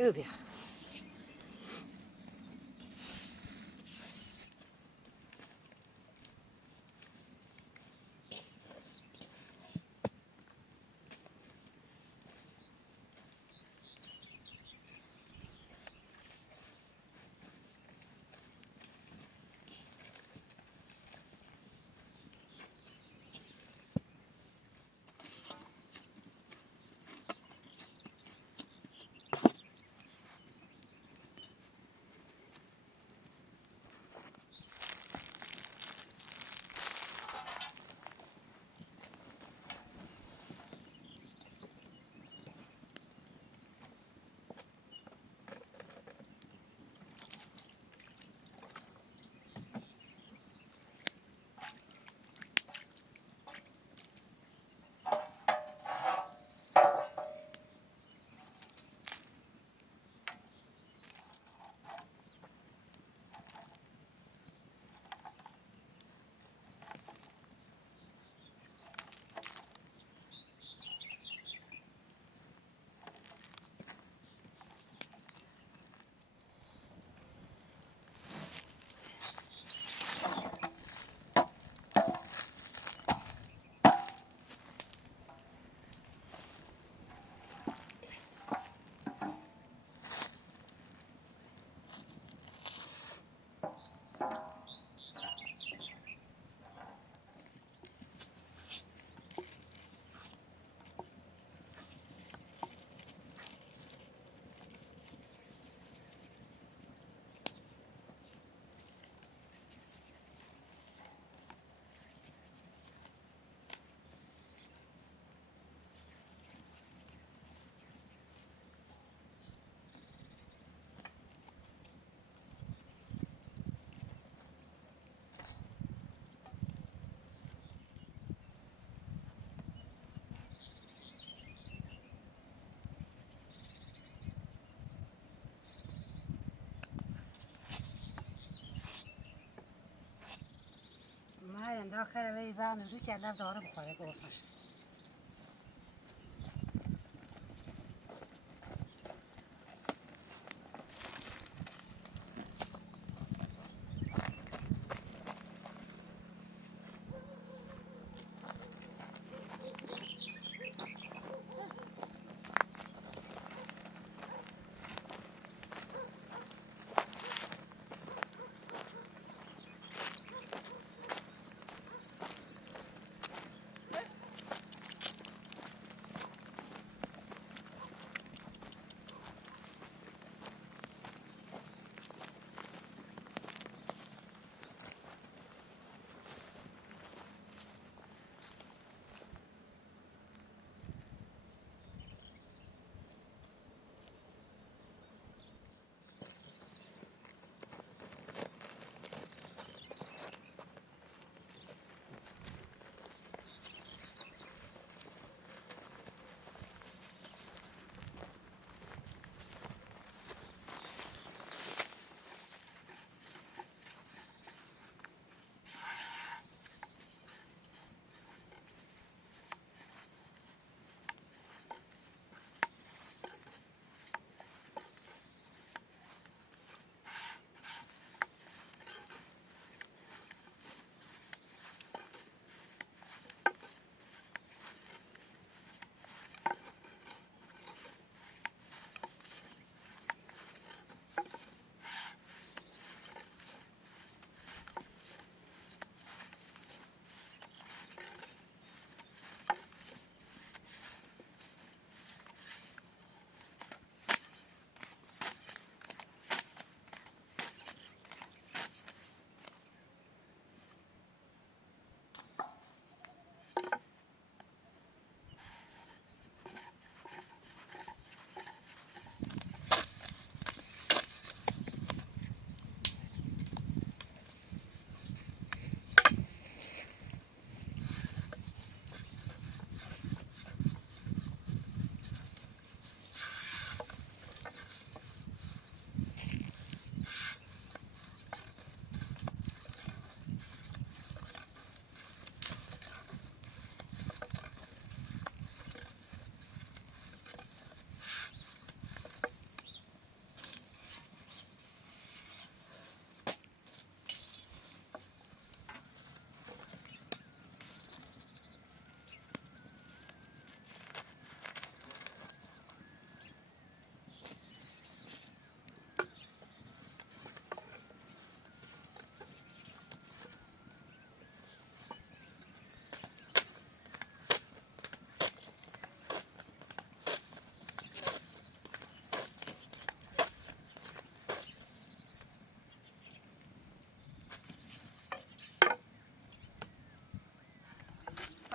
بگو بیا. ما داخل وی بان رو که لب داره بخوره گوشش.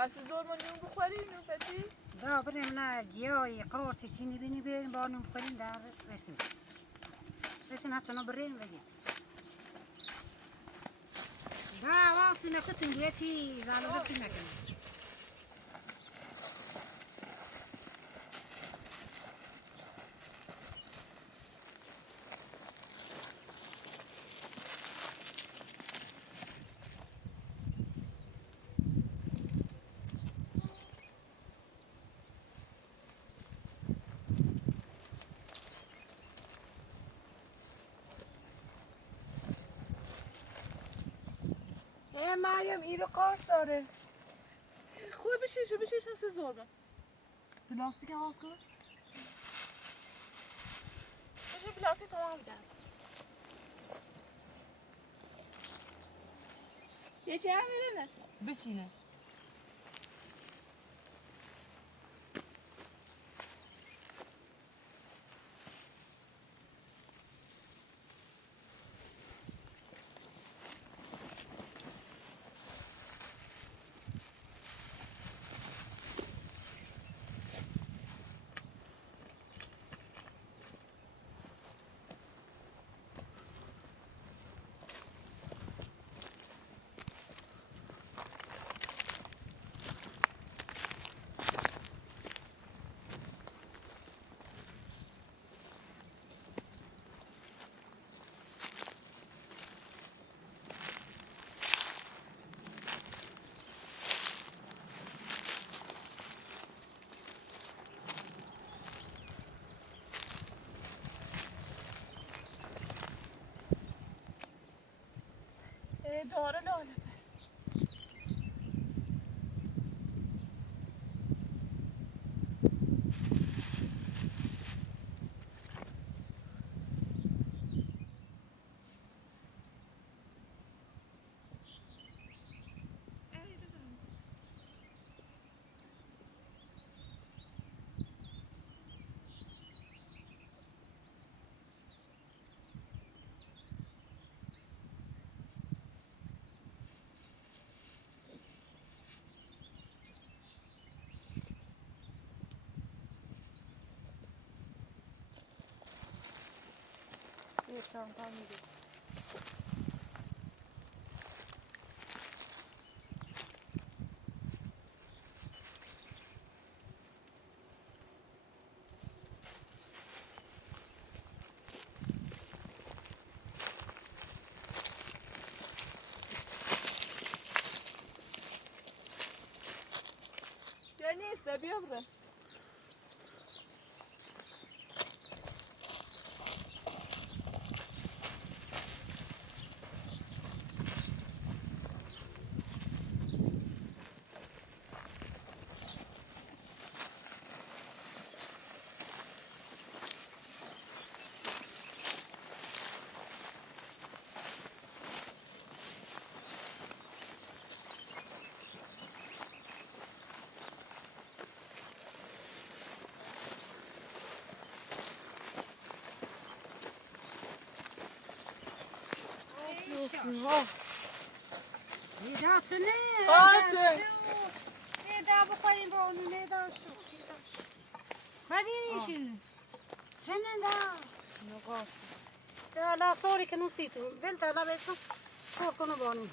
از زور ما نون بخوری نون بدی؟ دا بریم نه گیاهی قارتی چینی بینی بریم با نون بخوریم در رسیم رسیم هستنا بریم بگید دا وقتی نکتون بیتی زالو بکی نکنیم مریم این رو قارس داره خوبه بشیش هسته زور پلاستیک آواز کن بشه پلاستیک تمام کرد یه چه هم میرنه بشینش داره لاله یه چانتا میده یا نیست بیا بره نیدا چه نه قارسه نیدا بخوریم با اونو نیدا شو بدینیشو چه نیدا نقاط لا صوري كانوا نسيتو بنت لا بس صور كانوا بوني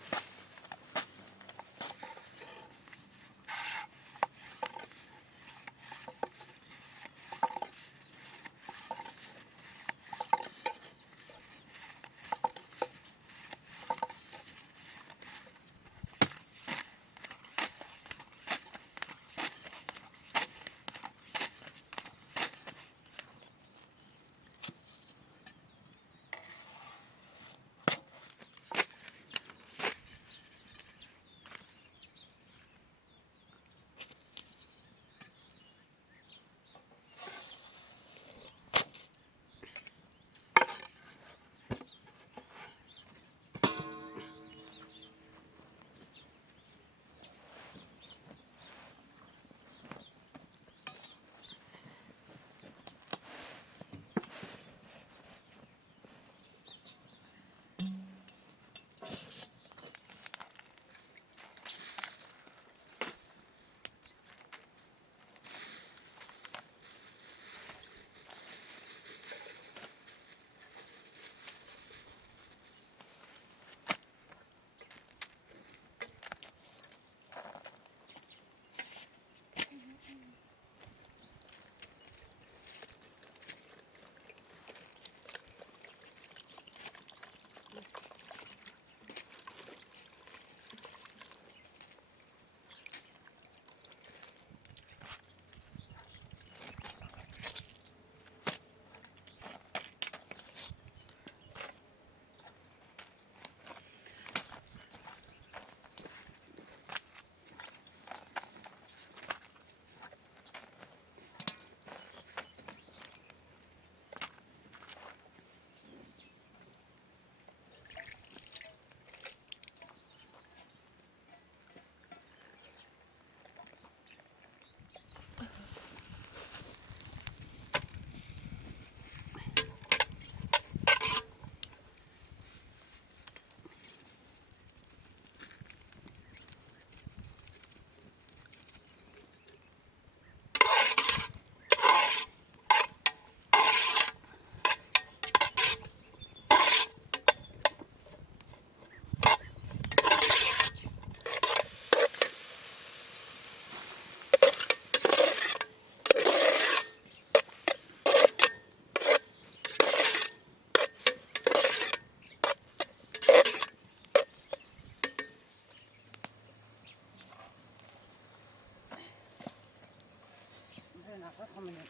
خمینه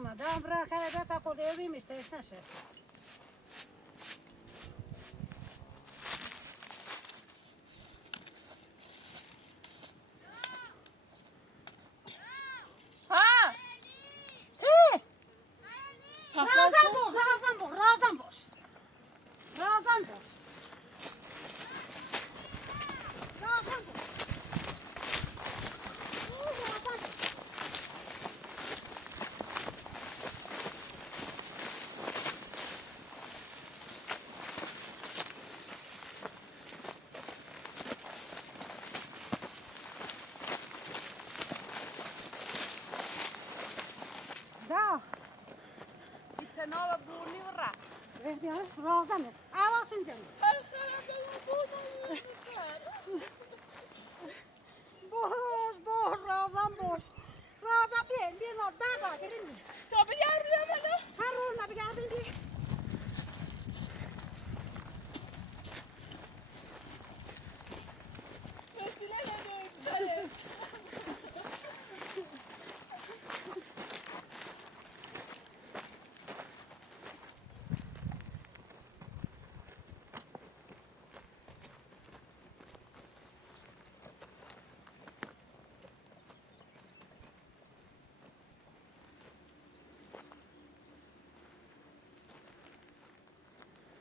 ما دام برا كذا تقول يومي مش تنسى ها چی؟ پخلا رازم باش رازم باش رازم باش رازم باش رازم باش دا کنار بونی و رفت احتیاج رازمه حواسın canım boş boş razan boş razan bir not daha gelin mi Tabii yarıyor bana. her roluna bir geldin bir Vesileyle dövdüler.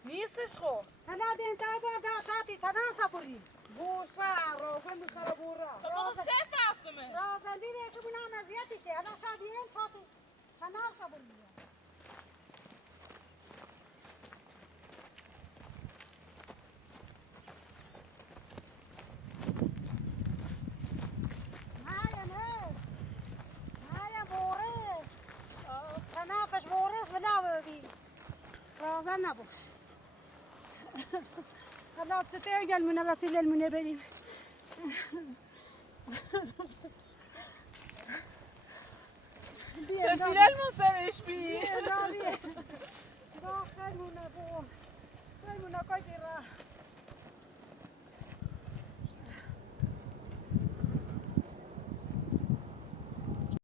نیستش خب حالا دین تا با داشتی تنها خبری گوش و رازم میخواه بورا طب ما سه معصومه رازن دیره که بنا نزیتی که حالا شادی این شاتی تنها خبری تنافش مورس ولا بي رازن نبوش خلاص سترجع المنبتين للمنبرين وسیله المسرش بی داخل منبو المنبو